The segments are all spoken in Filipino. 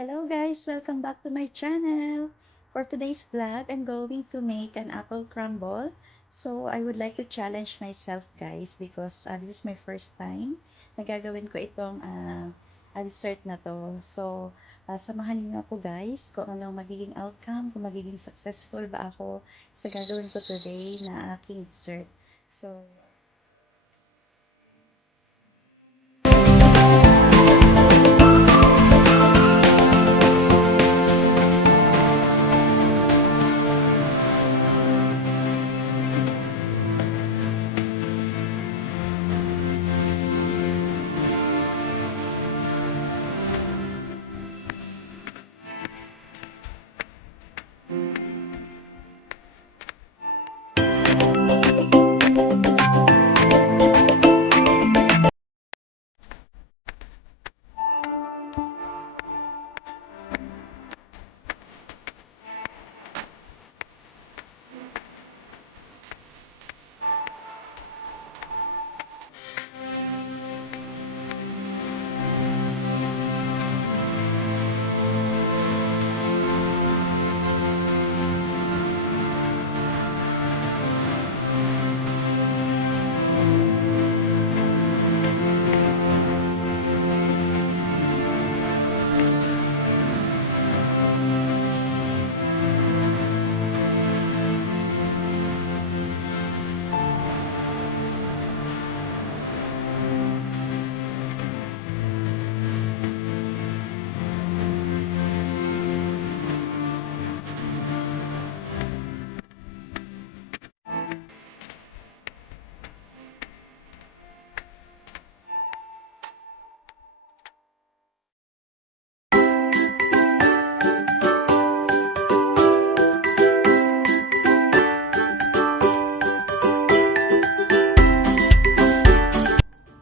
Hello guys! Welcome back to my channel! For today's vlog, I'm going to make an apple crumble. So, I would like to challenge myself guys because this is my first time na gagawin ko itong dessert na to. So, samahan niyo ako guys kung anong magiging outcome, kung magiging successful ba ako sa gagawin ko today na aking dessert. So,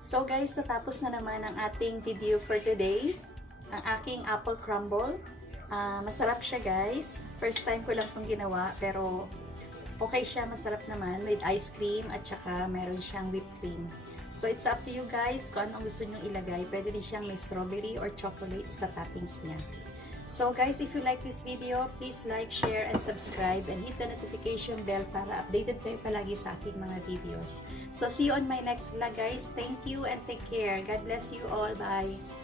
So guys, natapos na naman ang ating video for today. Ang aking apple crumble. Masarap siya guys. First time ko lang itong ginawa pero okay siya, masarap naman with ice cream at saka meron siyang whipped cream. So it's up to you guys kung anong gusto nyo ilagay. Pwede din siyang may strawberry or chocolate sa toppings niya. So guys, if you like this video, please like, share, and subscribe and hit the notification bell para updated kayo palagi sa aking mga videos. So see you on my next vlog guys. Thank you and take care. God bless you all. Bye!